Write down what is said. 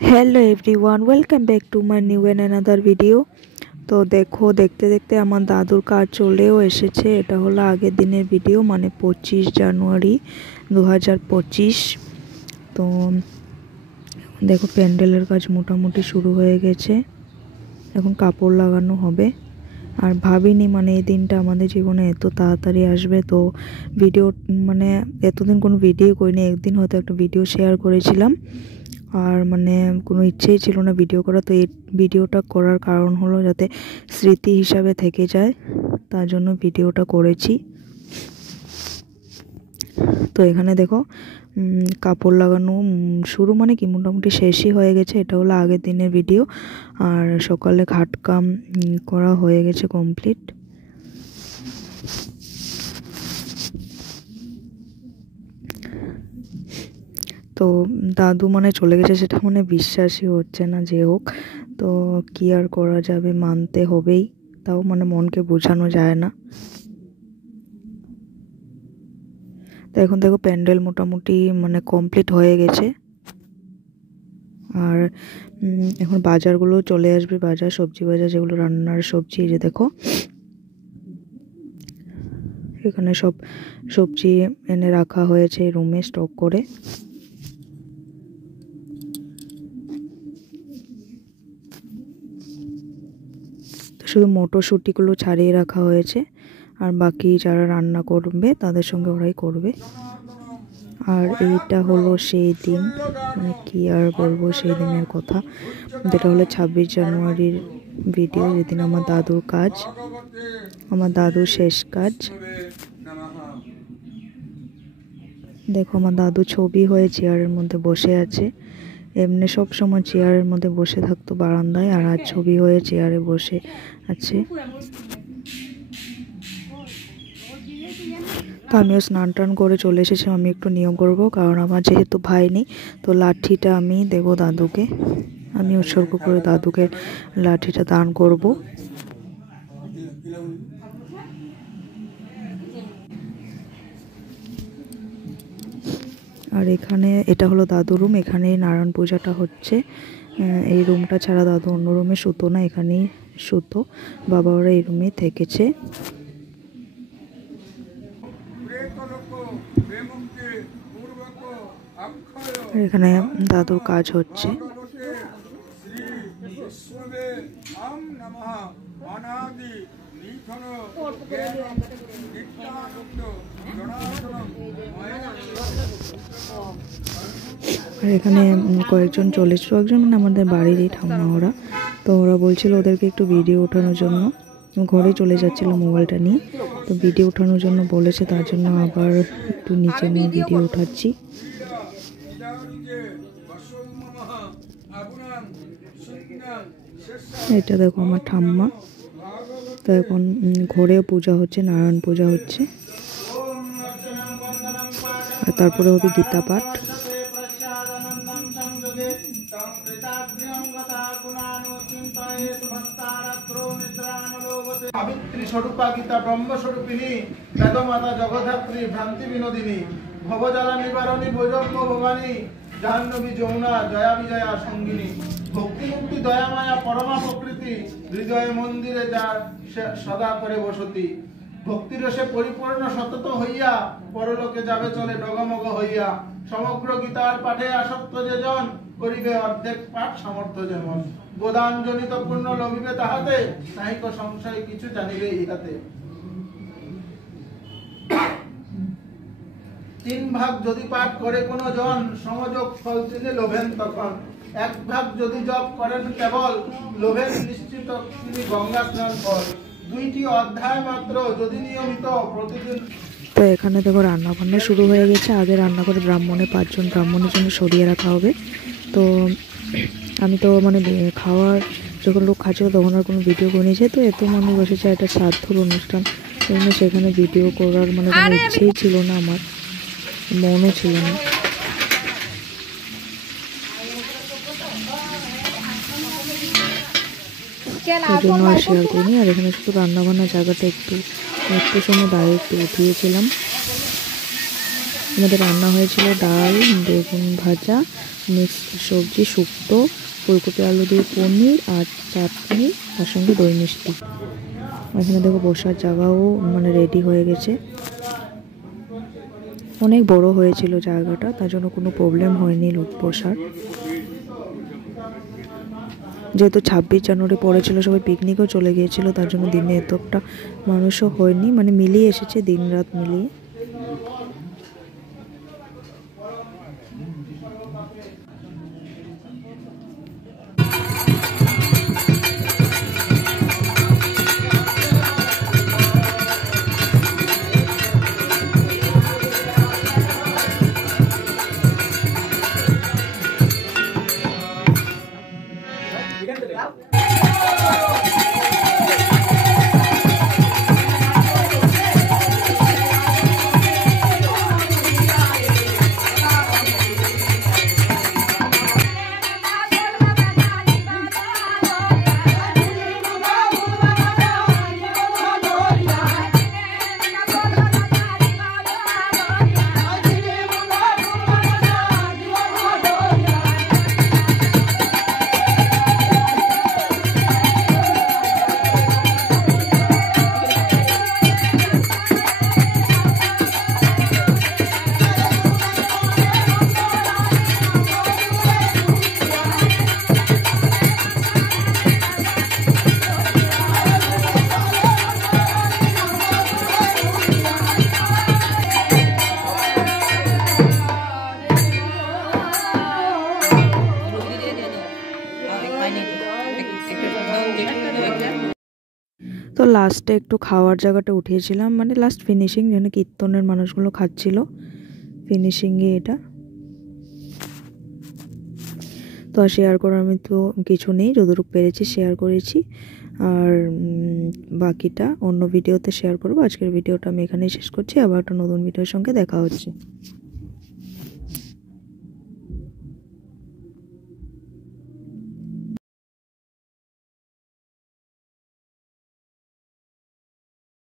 Hello everyone, welcome back to my new and another video. तो देखो देखते देखते আমার দাদুর কাজ চলেও এসেছে। এটা হলো আগের দিনের ভিডিও, মানে 25 জানুয়ারি 2025। তো দেখো প্যান্ডেলের কাজ মোটামুটি শুরু হয়ে গেছে, এখন কাপড় লাগানো হবে। আর ভাবিনি মানে এই দিনটা আমাদের জীবনে এত তাড়াতাড়ি আসবে। তো ভিডিও মানে এতদিন কোনো ভিডিও করিনি, একদিন হয়তো একটা ভিডিও শেয়ার করেছিলাম, আর মানে কোনো ইচ্ছেই ছিল না ভিডিও করা। তো এই ভিডিওটা করার কারণ হলো যাতে স্মৃতি হিসাবে থেকে যায়, তার জন্য ভিডিওটা করেছি। তো এখানে দেখো কাপড় লাগানো শুরু মানে কি মোটামুটি শেষই হয়ে গেছে। এটা হলো আগের দিনের ভিডিও। আর সকালে ঘাটকাম করা হয়ে গেছে কমপ্লিট। তো দাদু মানে চলে গেছে, সেটা মানে বিশ্বাসই হচ্ছে না। যে হোক, তো কি আর করা যাবে, মানতে হবেই। তাও মানে মনকে বোঝানো যায় না। তো এখন দেখো প্যান্ডেল মোটামুটি মানে কমপ্লিট হয়ে গেছে। আর এখন বাজারগুলো চলে আসবে, বাজার সবজি বাজার যেগুলো রান্নার সবজি। যে দেখো এখানে সব সবজি এনে রাখা হয়েছে রুমে স্টক করে। শুধু মটরশুঁটিগুলো ছাড়িয়ে রাখা হয়েছে, আর বাকি যারা রান্না করবে তাদের সঙ্গে ওরাই করবে। আর এইটা হলো সেই দিন, মানে কি আর বলবো সেই দিনের কথা, যেটা হলো 26 জানুয়ারির ভিডিও, যেদিন আমার দাদুর কাজ, আমার দাদুর শেষ কাজ। দেখো আমার দাদু ছবি হয়ে চেয়ারের মধ্যে বসে আছে। এমনি সব সময় চেয়ারের মধ্যে বসে থাকতো বারান্দায়, আর আজ ছবি হয়ে চেয়ারে বসে আছে। তো আমিও স্নান টান করে চলে এসেছি। আমি একটু নিয়ম করব, কারণ আমার যেহেতু ভাই নেই, তো লাঠিটা আমি দেবো দাদুকে। আমি উৎসর্গ করে দাদুকে লাঠিটা দান করব। আর এখানে এটা হলো দাদুর রুম, এখানেই নারায়ণ পূজাটা হচ্ছে। এই রুমটা ছাড়া দাদু অন্য রুমে শুতো না, এখানেই শুতো। বাবা ওরা এই রুমেই থেকেছে। এখানে দাদুর কাজ হচ্ছে। আর এখানে কয়েকজন চলেছিল, একজন মানে আমাদের বাড়িরই ঠাম্মা ওরা। তো ওরা বলছিল ওদেরকে একটু ভিডিও ওঠানোর জন্য, ঘরে চলে যাচ্ছিল মোবাইলটা নিয়ে। তো ভিডিও ওঠানোর জন্য বলেছে, তার জন্য আবার একটু নিচে নিয়ে ভিডিও উঠাচ্ছি। এটা দেখো আমার ঠাম্মা। তো এখন ঘরেও পূজা হচ্ছে, নারায়ণ পূজা হচ্ছে, আর তারপরে হবে গীতা পাঠ। সাবিত্রী স্বরূপা গীতা ব্রহ্মস্বরূপিণী বেদমাতা জগদ্ধাত্রী ভ্রান্তি বিনোদিনী ভবজ্বালা নিবারণী বৈরম্য ভবানী জাহ্নবী যমুনা জয়া বিজয়া সঙ্গিনী ভক্তি মুক্তি দয়া মায়া পরমা প্রকৃতি হৃদয় মন্দিরে যার সদা করে বসতি ভক্তিরসে পরিপূর্ণ সতত হইয়া পরলোকে যাবে চলে ডগমগ হইয়া সমগ্র গীতার পাঠে আসক্ত যে জন করিবে অর্ধেক পাঠ সামর্থ্য যেমন গোদানজনিত পূর্ণ লভিবে তাহাতে নাহিক সংশয় কিছু জানিবে ইহাতে। 3 ভাগ যদি পাঠ করে কোন জন সমযোগ ফল চিনে লোভেন তখন 1 ভাগ যদি জপ করেন কেবল লোভেন নিশ্চিত তিনি গঙ্গা স্নান ফল 2টি অধ্যায় মাত্র যদি নিয়মিত প্রতিদিন। তো এখানে দেখো রান্না বান্না শুরু হয়ে গেছে। আগে রান্না করে ব্রাহ্মণে 5 জন ব্রাহ্মণের জন্য সরিয়ে রাখা হবে। তো আমি তো মানে খাওয়ার যখন লোক খাচ্ছিল তখন আর কোনো ভিডিও করে নিয়েছে। তো এত মানুষ বসেছে, একটা শ্রাদ্ধর অনুষ্ঠান, সেখানে ভিডিও করার মানে কোনো ইচ্ছেই ছিল না, আমার মনও ছিল না। এই জন্য আর শেয়ার করিনি। আর এখানে শুধু রান্নাবান্নার জায়গাটা একটু সময় দাঁড়িয়ে একটু উঠিয়েছিলাম। আমাদের রান্না হয়েছিল ডাল, বেগুন ভাজা, মিক্স সবজি, শুক্তো, ফুলকপি আলু দিয়ে পনির আর চাটনি, তার সঙ্গে দই মিষ্টি। এখানে দেখো বসার জায়গাও মানে রেডি হয়ে গেছে। অনেক বড় হয়েছিল জায়গাটা, তার জন্য কোনো প্রবলেম হয়নি বসার। যেহেতু 26 জানুয়ারি পড়েছিল, সবাই পিকনিকও চলে গিয়েছিল, তার জন্য দিনে এতটা মানুষও হয়নি, মানে মিলিয়ে এসেছে, দিন রাত মিলিয়ে। তো লাস্টে একটু খাওয়ার জায়গাটা উঠিয়েছিলাম, মানে লাস্ট ফিনিশিং, যেখানে কীর্তনের মানুষগুলো খাচ্ছিল, ফিনিশিংয়ে এটা। তো আর শেয়ার করার আমি তো কিছু নেই, যতটুকু পেরেছি শেয়ার করেছি, আর বাকিটা অন্য ভিডিওতে শেয়ার করবো। আজকের ভিডিওটা আমি এখানেই শেষ করছি, আবার একটা নতুন ভিডিওর সঙ্গে দেখা হচ্ছে।